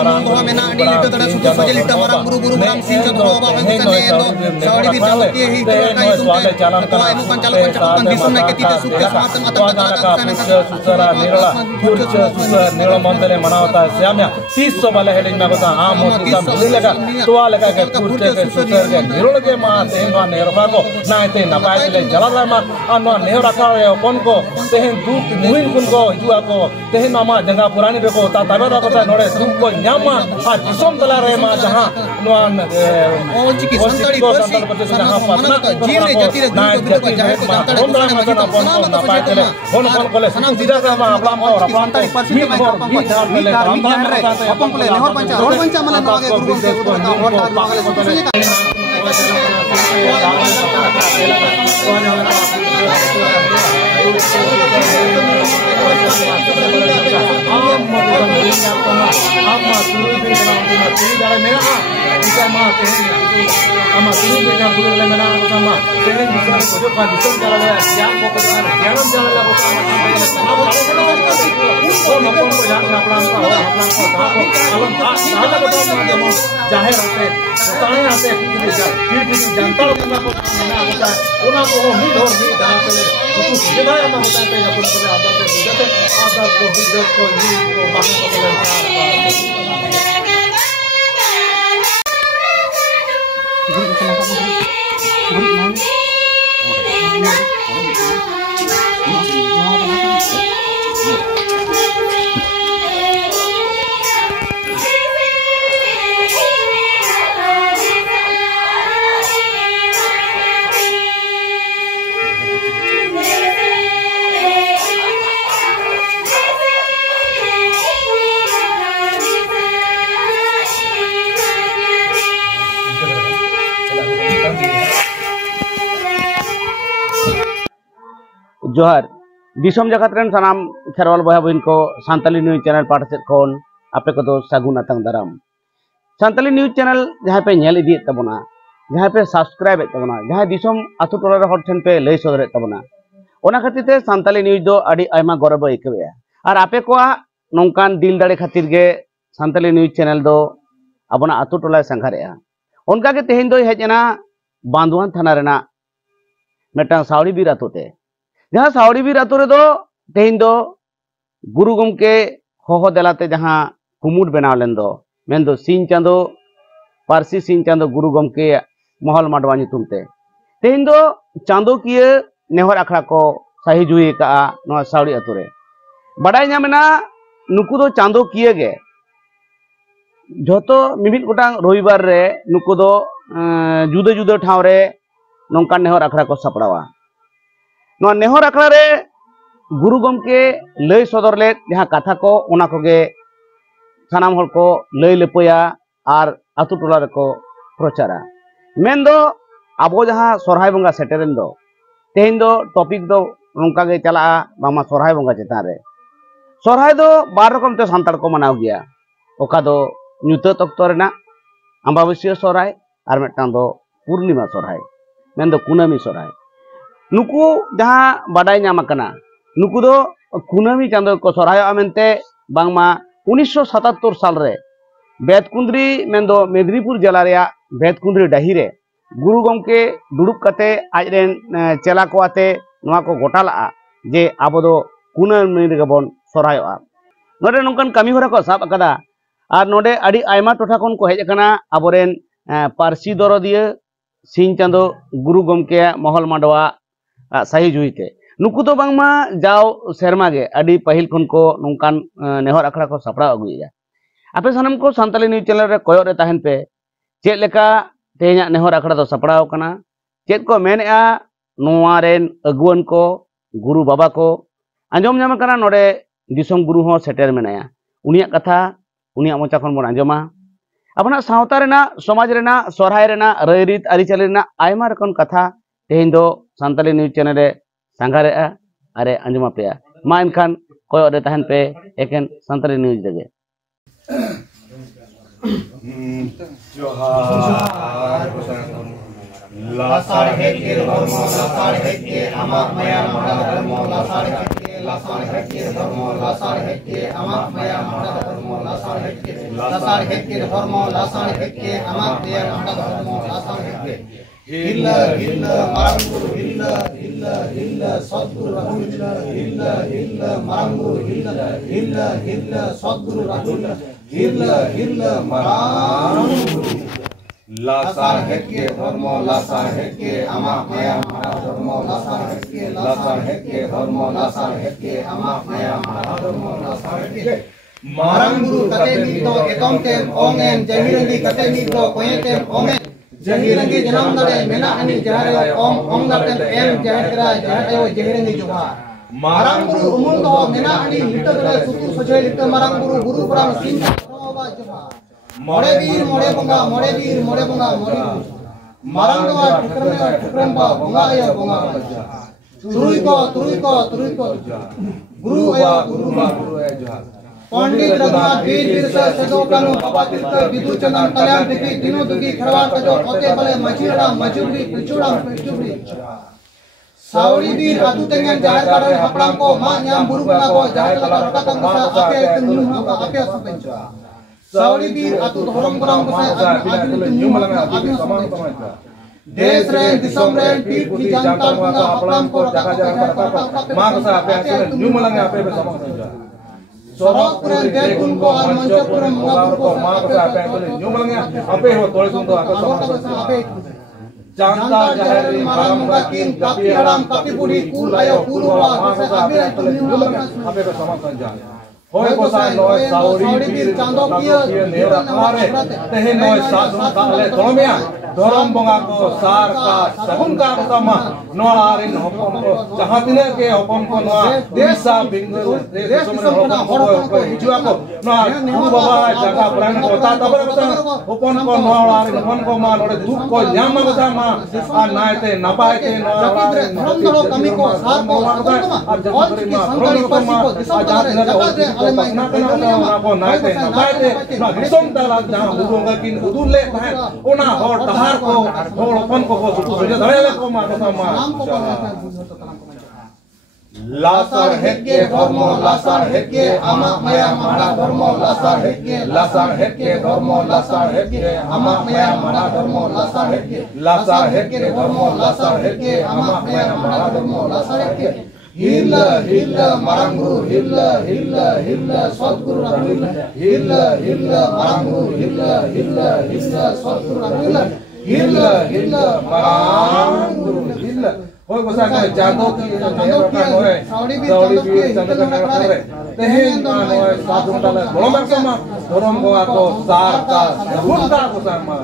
umum bahwa mena adi lita tada suku saja lita marang guru marang sin jatuh bawa bawa itu sana endo saudi bisa lagi itu karena itu ketua emu pancalok pancalok disum naik kita suku semacam atau kata sana susara nirala kurce susara nirala mandale manawata siamya 300 वाले heading में बता आम मुस्लिम मिलेगा तो लगा के kurce के susara के nirala के मां तेहवा नेरफा को ना ते नपाय ले जला मा अनो नेह रखा है कौन को तेहन दूत मुहिन कुन को जुआ को तेहन मा जगह पुरानी बेको ता तबेदा को नोड़े तुम को न्यामा आ जिसम तला रे मा जहां नोन चिकी संतड़ी बसी जहां पतना जीव रे जति रे दूत को जाहे को जानता है मजना अपन को नपाय ले कौन कोले सीधा का मा अपलाम को अपलाम को मी धार ले अपन को ले नेहर पंचा मले नवागे गुरु से और धार जनता जोहार दिसम जगत रेन सानाम खेरवाल बहा बहन को सांताली न्यूज चैनल पाठ से खोन आपे को तो सागुन अतंग दाराम सांताली न्यूज चैनल जहाँ पे नेल इदी तबना जहाँ पे सब्सक्राइब तबना जहाँ दिसम आतु टोला हर ठेन पे लय सदर तबना ओना खातिर ते सांताली न्यूज दो अड़ी आयमा गौरव आइकवेया और आपे को नौकान दिल दाड़े खातिर गे सांताली न्यूज चैनल दो अबना आतु टोला संघारेया उनका के तेहेन दो हेजना बांधवान थाना रेना मेटा सावड़ी बीर आतुते जहाँ सावड़ी बीर आतु रे दो तेहेन दो गुरु गमके होहो देलाते जहाँ कुमुड बनाव लेन दो मेन दो सिंह चांदो पारसी सिंह चांदो गुरु गमके महल माडवा नितुमते तेहेन दो चांदो किए नेहर आखड़ा को सही जुई का नवा सावड़ी आतु रे बड़ाई नामेना नुकु दो चांदो किए गे जोतो मिमित गोटांग रविवार रे नुकु दो जुदा जुदा ठाव रे नौका नेहर आखड़ा को सपड़ावा नवा नेहर आखड़ा रे गुरु गमके लय सदर ले जहाँ कथा को ओना कोगे सानाम हर को लय लेपया और आतु टोला रे को प्रचारा मेन दो आबो जहाँ सोरहाय बंगा सेटेरेन दो तेहेन दो टॉपिक दो नौका गे चला बामा सोरहाय बंगा चेतान रे सोरहाय दो बार रकम ते सांताड़ को मनाव गया ओका दो ᱧᱩᱛᱟᱹᱛ ᱚᱠᱛᱚ ᱨᱮᱱᱟᱜ ᱟᱢᱵᱟᱵᱟᱹᱥᱭᱟᱹ ᱥᱚᱨᱦᱟᱭ ᱟᱨ ᱢᱤᱫᱴᱟᱝ ᱫᱚ ᱯᱩᱨᱱᱤᱢᱟ ᱥᱚᱨᱦᱟᱭ ᱢᱮᱱᱫᱚ ᱠᱩᱱᱟᱹᱢᱤ ᱥᱚᱨᱦᱟᱭ नुकु जहाँ बाडाय नाम करना नुकु दो कुनामी चांदो को सोरहायोआ मेनते बांगमा 1977 साल रे बेतकुंद्री मेनदो मेदिनीपुर जिला रे बेतकुंद्री डाही रे गुरु गमके दुड़ुब कते आजरेन चेला को आते नोआ को गोटाला जे आबो दो कुनामी रे गबन सोरहायोआ नोडे नोंकन कामी होरा को साब अकदा और नोडे अड़ी आयमा टोठा कोन को हेज अकना आबोरेन पारसी दरदिया सिंह चांदो गुरु गमके महल माडवा सही जुईते नुकु तो बांगमा जाओ सेरमा गे अड़ी पहिल खन को नोंकान नेहर आखड़ा को सपड़ा अगुया आपे सनम को सांताली न्यूज चैनल रे कोयो रे ताहेन पे चेद लेका तेहना नेहर आखड़ा दो सपड़ाव कना चेद को मेनआ नोआ रेन अगुवन को गुरु बाबा को आंजम नाम कना नोडे दिसम गुरु हो सेटेर मेनाया उनिया कथा उनिया मोचा खन बन आंजमा अपना सावता रेना समाज रेना सोरहाय रेना रयरीत आरिचाली रेना आयमा रकम कथा तेहेन दो सांताली न्यूज चैनल रे सांगारे अरे अंजमा पे मा इनखान कोय रे तहन पे एकेन सांताली न्यूज देगे जोहार लासार है के धर्म लासार है के अमा माया महा धर्म लासार है के धर्म लासार है के अमा माया महा धर्म लासार है के lasar heke dharma lasar heke amak maya mara dharma lasar heke hilla hilla maranguru hilla hilla hilla sadguru hilla hilla hilla maranguru hilla hilla hilla sadguru hilla hilla maranguru lasar heke dharma lasar heke amak maya mara dharma lasar heke dharma lasar heke amak maya mara dharma lasar heke maranguru kate nito ekom tem ongen jahirangi kate nito koyetem ongen jahirangi janam dare mena ani jahare ong daten em jahira jahayo jahirangi johar maranguru umul do mena ani lita dare sutu sojai lita maranguru guru prang sinta roba johar more bir more bonga more bir more bonga more marangwa tukrem ba bonga ya bonga turui ko guru aya guru johar Pandit Raghunath वीर बिरसा सजो कानू बाबा तीर्थ विदु चंदन कल्याण दिखी दिनों दुखी खरवार सजो ओते बले मछीड़ा मछुड़ी पिचुड़ा पिचुड़ी सावड़ी वीर आतु तेंगन जाहिर करे हपड़ाम को मा न्याम बुरु बना को जाहिर लगा रका तंगसा आपे न्यू का आपे सपेंच सावड़ी वीर आतु धर्म ग्राम को से आतु न्यू मलंगा आपे समान समझता देश रे दिसम रे पीठ की जानता का हपड़ाम को जगह जगह मा को से आपे न्यू मलंगा आपे समान समझता सोरक पुरन देव उनको और मंचपुरम मंगापुर को मां को आपे बोले न्यू मलंगे आपे हो तोड़े तुम तो आपे आपे जानता जाहिर माराम का किन कापी हराम कापी पूरी कूल आयो कूल हुआ आपे आपे न्यू मलंगे आपे को समान समझा होय को सा नोय सावरी बीर चांदो किया नेरा कारे तेहे नोय साधु काले दोमिया धरम बंगा को सार का सगुन का तमा नोआरिन हपन को जहां तिने के हपन को नोआ देशा बिंगल देश समरे हपन को हिजुआ को नोआ गुरु बाबा जगह प्राण को ता तबरे बता हपन को नोआरिन हपन को मा नोडे दुख को न्याम बता मा आ नायते नपायते नोआरिन धरम दलो कमी को सार को और की संगरी पासी को दिसम दरे जगह दे अलमा को नायते नपायते ना दिसम दला जहां हुरोंगा किन उदुले भाई ओना हर तहार को हर अपन को सुजो धरे को मा को मा lasar heke dharma lasar heke amak maya mara dharma lasar heke dharma lasar heke amak maya mara dharma lasar heke dharma lasar heke amak maya mara dharma lasar heke hilla hilla maranguru hilla hilla hilla sadguru hilla hilla maranguru hilla hilla hilla sadguru hilla hilla maranguru hilla होय गोसा को जादो की का होय सावड़ी भी चंद का करे तेहे ना होय साधु तले धरम का धरम को सार का गुण का गोसा मा